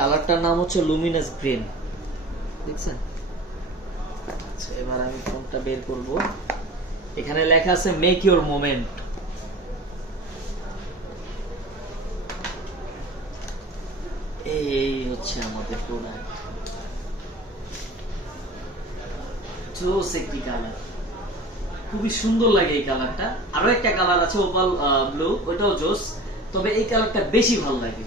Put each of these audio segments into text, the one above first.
কালারটার নাম হচ্ছে Luminous green, দেখছেন? আচ্ছা, এবার আমি ফোনটা বের করব। এখানে লেখা আছে মেক ইউর মোমেন্ট। এই হচ্ছে আমাদের প্রোডাক্ট। জোস একটি কালার, খুবই সুন্দর লাগে এই কালারটা। আরো একটা কালার আছে ওপাল ব্লু, ওটাও জোস, তবে এই কালারটা বেশি ভালো লাগে।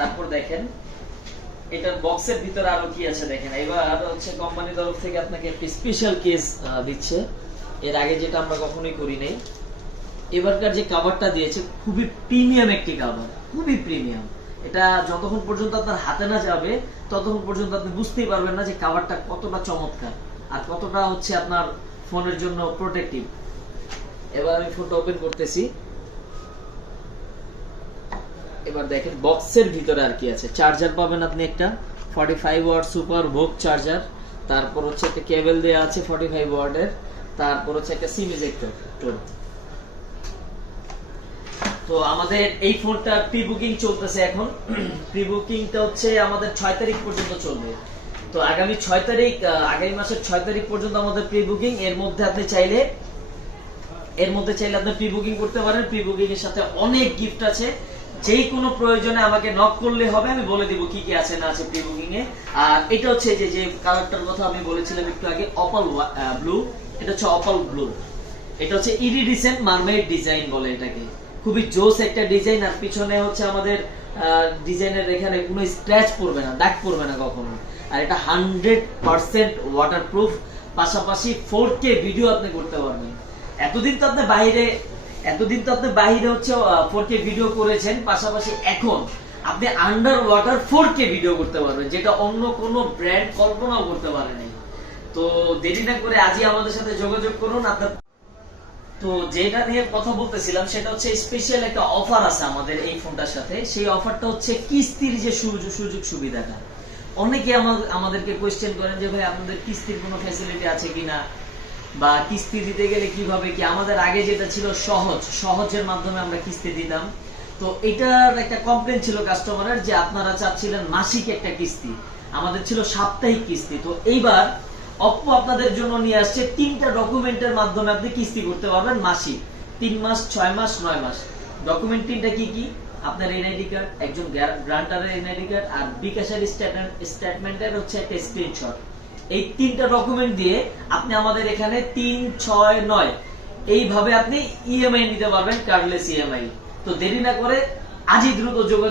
তারপর দেখেন এটার বক্সের ভিতরে আরো কি আছে দেখেন। এবার হচ্ছে কোম্পানির তরফ থেকে আপনাকে একটা স্পেশাল কেস দিচ্ছে, এর আগে যেটা আমরা কখনোই করি নাই। এবারকার যে কভারটা দিয়েছে খুবই প্রিমিয়াম একটি কভার, খুবই প্রিমিয়াম। এটা যতক্ষণ পর্যন্ত আপনার হাতে না যাবে ততক্ষণ পর্যন্ত আপনি বুঝতেই পারবেন না যে কভারটা কতটা চমৎকার আর কতটা হচ্ছে আপনার ফোনের জন্য প্রোটেক্টিভ। এবার আমি ফোনটা ওপেন করতেছি। এবার দেখেন বক্সের ভিতরে আর কি আছে। চার্জার পাবেন আপনি একটা 45 ওয়াট সুপার ভোগ চার্জার, তারপর হচ্ছে একটা কেবল দেওয়া আছে 45 ওয়াটের, তারপর হচ্ছে একটা সিম ইজেক্টর। তো আমাদের এই ফোনটা প্রি বুকিং চলতেছে এখন। প্রি বুকিংটা হচ্ছে আমাদের 6 তারিখ পর্যন্ত চলবে। তো আগামী 6 তারিখ, আগামী মাসের 6 তারিখ পর্যন্ত আমাদের প্রি বুকিং। এর মধ্যে আপনি চাইলে আপনি প্রি বুকিং করতে পারেন। প্রি বুকিং এর সাথে অনেক গিফট আছে। যেই কোনো প্রয়োজনে আমাকে নক করলে হবে, আমি বলে দিব কি কি আছে না আছে প্রি বুকিং এ। আর এটা হচ্ছে যে কালারটার কথা আমি বলেছিলাম একটু আগে, অপাল ব্লু। এটা হচ্ছে অপাল ব্লু, এটা হচ্ছে ইরিডিসেন্ট মারমেড ডিজাইন বলে এটাকে। খুবই জোস একটা ডিজাইন। আর পিছনে হচ্ছে আমাদের ডিজাইনের এখানে কোনো স্ক্র্যাচ পড়বে না, দাগ পড়বে না কখনো। আর এটা 100% ওয়াটারপ্রুফ, পাশাপাশি 4K ভিডিও আপনি করতে পারবেন। এতদিন তো আপনি বাইরে হচ্ছে 4K ভিডিও করেছেন, পাশাপাশি এখন আপনি আন্ডার ওয়াটার 4K ভিডিও করতে পারবেন, যেটা অন্য কোনো ব্র্যান্ড কল্পনাও করতে পারেনি। তো দেরি না করে আজই আমাদের সাথে যোগাযোগ করুন। আপনার তো যেটা নিয়ে কথা বলতেছিলাম সেটা হচ্ছে স্পেশাল একটা অফার আছে আমাদের এই ফোনটার সাথে। সেই অফারটা হচ্ছে কিস্তির যে সুযোগ সুবিধাটা। অনেকে আমাদেরকে কোয়েশ্চেন করেন যে ভাই আপনাদের কিস্তির কোনো ফ্যাসিলিটি আছে কিনা, বা কিস্তি দিতে গেলে কিভাবে কি। আমাদের আগে যেটা ছিল সহজের মাধ্যমে আমরা কিস্তি দিতাম। তো এটার একটা কমপ্লেন ছিল কাস্টমারের যে আপনারা চাচ্ছিলেন মাসিক একটা কিস্তি, আমাদের ছিল সাপ্তাহিক কিস্তি। তো এইবার অপ্পো আপনাদের জন্য নিয়ে আসছে 3টা ডকুমেন্টের মাধ্যমে আপনি কিস্তি করতে পারবেন মাসিক, 3 মাস, 6 মাস, 9 মাস। ডকুমেন্ট 3টা কি কি? আপনার এনআইডি কার্ড, একজন গ্রান্টারের এনআইডি কার্ড, আর বিকাশের স্টেটমেন্টের হচ্ছে একটা স্ক্রিনশট। এই 3টা ডকুমেন্ট দিয়ে আপনি আমাদের এখানে 3, 6, 9 এইভাবে আপনি ইএমআই নিতে পারবেন, কার্ডলেস ইএমআই। তো দেরি না করে আজই দ্রুত যোগাযোগ